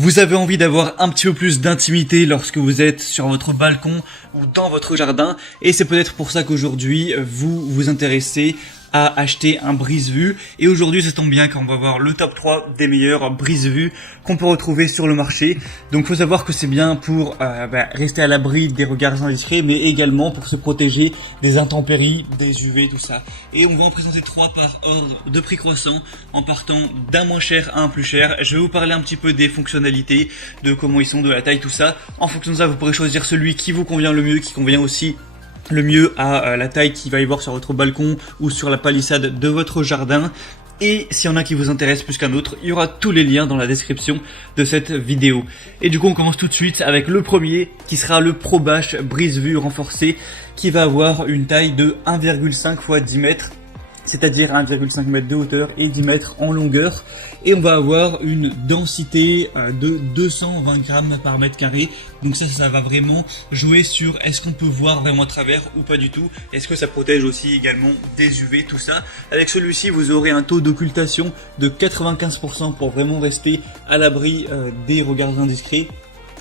Vous avez envie d'avoir un petit peu plus d'intimité lorsque vous êtes sur votre balcon ou dans votre jardin, et c'est peut-être pour ça qu'aujourd'hui vous vous intéressez à acheter un brise-vue. Et aujourd'hui ça tombe bien car on va voir le top 3 des meilleurs brise-vue qu'on peut retrouver sur le marché. Donc faut savoir que c'est bien pour rester à l'abri des regards indiscrets, mais également pour se protéger des intempéries, des UV, tout ça. Et on va en présenter 3 par ordre de prix croissant, en partant d'un moins cher à un plus cher. Je vais vous parler un petit peu des fonctionnalités, de comment ils sont, de la taille, tout ça. En fonction de ça, vous pourrez choisir celui qui vous convient le mieux, qui convient aussi le mieux à la taille qu'il va y avoir sur votre balcon ou sur la palissade de votre jardin. Et s'il y en a qui vous intéressent plus qu'un autre, il y aura tous les liens dans la description de cette vidéo. Et du coup on commence tout de suite avec le premier qui sera le ProBash brise-vue renforcé, qui va avoir une taille de 1,5 x 10 mètres, c'est-à-dire 1,5 m de hauteur et 10 mètres en longueur. Et on va avoir une densité de 220 grammes par mètre carré. Donc ça va vraiment jouer sur est-ce qu'on peut voir vraiment à travers ou pas du tout. Est-ce que ça protège aussi également des UV, tout ça. Avec celui-ci, vous aurez un taux d'occultation de 95% pour vraiment rester à l'abri des regards indiscrets.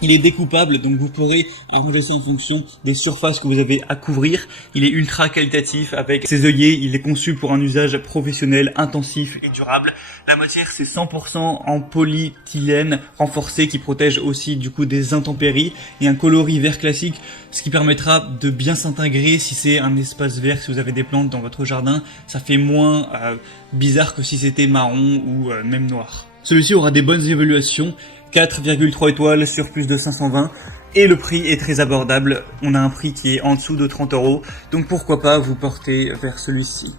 Il est découpable, donc vous pourrez arranger ça en fonction des surfaces que vous avez à couvrir. Il est ultra qualitatif avec ses œillets. Il est conçu pour un usage professionnel, intensif et durable. La matière, c'est 100% en polyéthylène renforcé qui protège aussi du coup des intempéries, et un coloris vert classique, ce qui permettra de bien s'intégrer si c'est un espace vert, si vous avez des plantes dans votre jardin. Ça fait moins bizarre que si c'était marron ou même noir. Celui-ci aura des bonnes évaluations. 4,3 étoiles sur plus de 520, et le prix est très abordable. On a un prix qui est en dessous de 30 €, donc pourquoi pas vous porter vers celui-ci.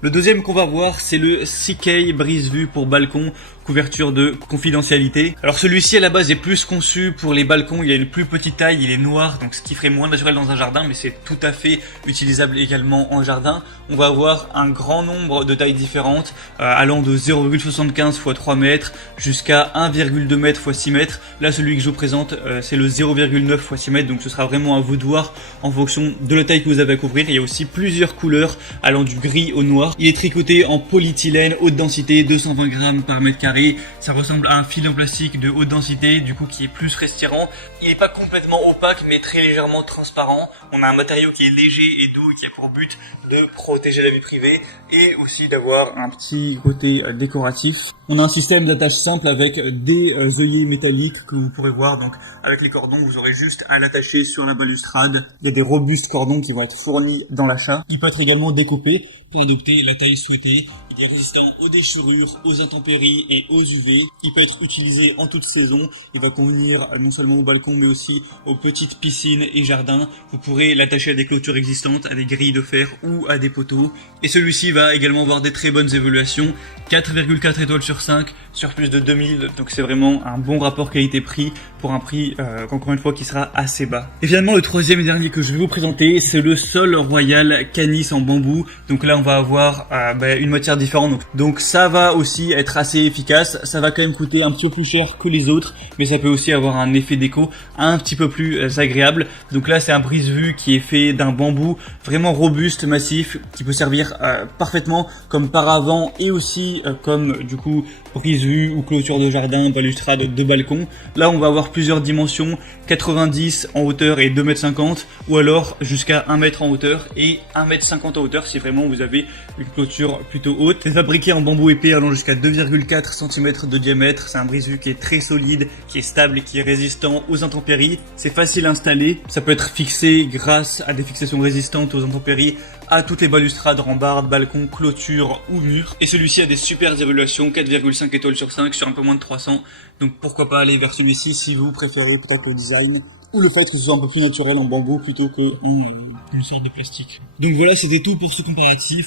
Le deuxième qu'on va voir, c'est le CK brise-vue pour balcon, couverture de confidentialité. Alors celui-ci à la base est plus conçu pour les balcons, il a une plus petite taille, il est noir, donc ce qui ferait moins naturel dans un jardin, mais c'est tout à fait utilisable également en jardin. On va avoir un grand nombre de tailles différentes, allant de 0,75 x 3 mètres jusqu'à 1,2 m x 6 mètres. Là celui que je vous présente c'est le 0,9 x 6 mètres, donc ce sera vraiment à vous de voir en fonction de la taille que vous avez à couvrir. Il y a aussi plusieurs couleurs allant du gris au noir. Il est tricoté en polyéthylène haute densité, 220 grammes par mètre carré. Ça ressemble à un fil en plastique de haute densité, du coup qui est plus respirant. Il n'est pas complètement opaque mais très légèrement transparent. On a un matériau qui est léger et doux et qui a pour but de protéger la vie privée et aussi d'avoir un petit côté décoratif. On a un système d'attache simple avec des œillets métalliques que vous pourrez voir. Donc avec les cordons, vous aurez juste à l'attacher sur la balustrade. Il y a des robustes cordons qui vont être fournis dans l'achat. Il peut être également découpé pour adopter la taille souhaitée. Il est résistant aux déchirures, aux intempéries et aux UV. Il peut être utilisé en toute saison. Il va convenir non seulement au balcon mais aussi aux petites piscines et jardins. Vous pourrez l'attacher à des clôtures existantes, à des grilles de fer ou à des poteaux. Et celui-ci va également avoir des très bonnes évaluations. 4,4 étoiles sur 5 sur plus de 2000. Donc c'est vraiment un bon rapport qualité-prix pour un prix encore une fois qui sera assez bas. Et finalement le troisième et dernier que je vais vous présenter, c'est le Sol Royal Canis en bambou. Donc là on va avoir une matière différente, donc ça va aussi être assez efficace. Ça va quand même coûter un petit peu plus cher que les autres, mais ça peut aussi avoir un effet déco un petit peu plus agréable. Donc là c'est un brise-vue qui est fait d'un bambou vraiment robuste, massif, qui peut servir parfaitement comme paravent et aussi comme du coup brise-vue ou clôture de jardin, balustrade de balcon. Là on va avoir plusieurs dimensions, 90 en hauteur et 2,50 m, ou alors jusqu'à 1 m en hauteur et 1,50 m en hauteur si vraiment vous avez une clôture plutôt haute. C'est fabriqué en bambou épais allant jusqu'à 2,4 cm de diamètre. C'est un brise-vue qui est très solide, qui est stable et qui est résistant aux intempéries. C'est facile à installer. Ça peut être fixé grâce à des fixations résistantes aux intempéries à toutes les balustrades, rambardes, balcons, clôtures ou murs. Et celui-ci a des super évaluations, 4,5 étoiles sur 5 sur un peu moins de 300. Donc pourquoi pas aller vers celui-ci si vous préférez peut-être le design ou le fait que ce soit un peu plus naturel en bambou plutôt qu'en une sorte de plastique. Donc voilà, c'était tout pour ce comparatif.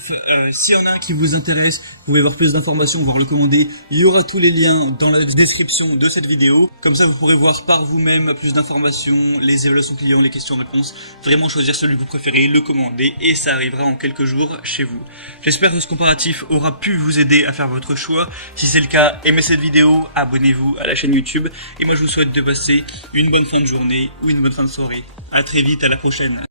S'il y en a un qui vous intéresse, vous pouvez avoir plus d'informations, voire le commander. Il y aura tous les liens dans la description de cette vidéo. Comme ça, vous pourrez voir par vous-même plus d'informations, les évaluations clients, les questions-réponses. Vraiment choisir celui que vous préférez, le commander et ça arrivera en quelques jours chez vous. J'espère que ce comparatif aura pu vous aider à faire votre choix. Si c'est le cas, aimez cette vidéo, abonnez-vous à la chaîne YouTube. Et moi, je vous souhaite de passer une bonne fin de journée ou une bonne fin de soirée. À très vite, à la prochaine.